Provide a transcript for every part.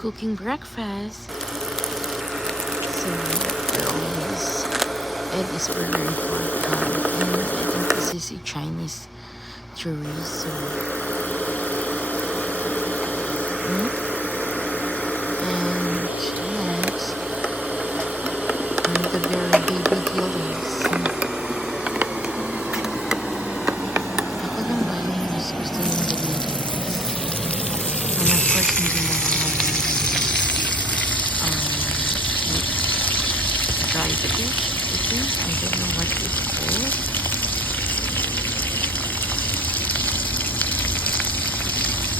cooking breakfast. So, always, egg is very important. And I think this is a Chinese chorizo. And next, the very baby gillies. Ako lang ba yung mas gusto yung ganyan? And of course, hindi na dried fish, I think. I don't know what it's called.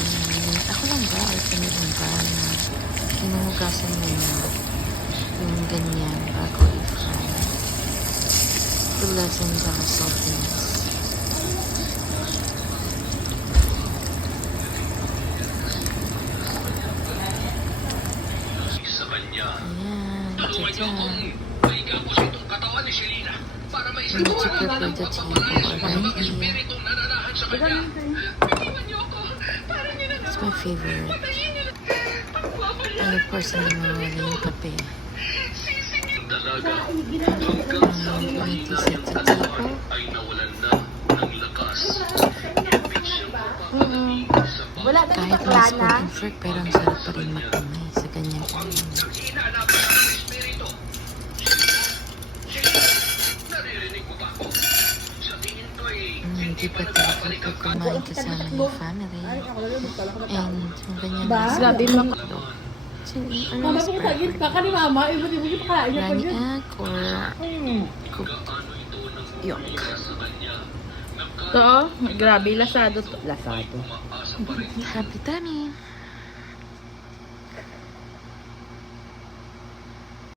And ako lang ba, or kami lang ba na hinuhugasan mo na yung ganyan bago i-fry to lessen the saltiness. Ayan, tadyan. Medyo prepare the table already. It's my favorite. And of course, hindi mawala yung kape. I'm going to set the table. Kahit may spoon and fork, pero ang sarap pa rin magkamay sa ganyan. Hindi pa talaga pag kumain kasama yung family. And yung ganyan na Mama po tagin pa ka ni mama, iba-iba yung pakain niya pa runny yun. egg or cooked yolk. So, grabe, lasado to. Lasado. Happy tummy!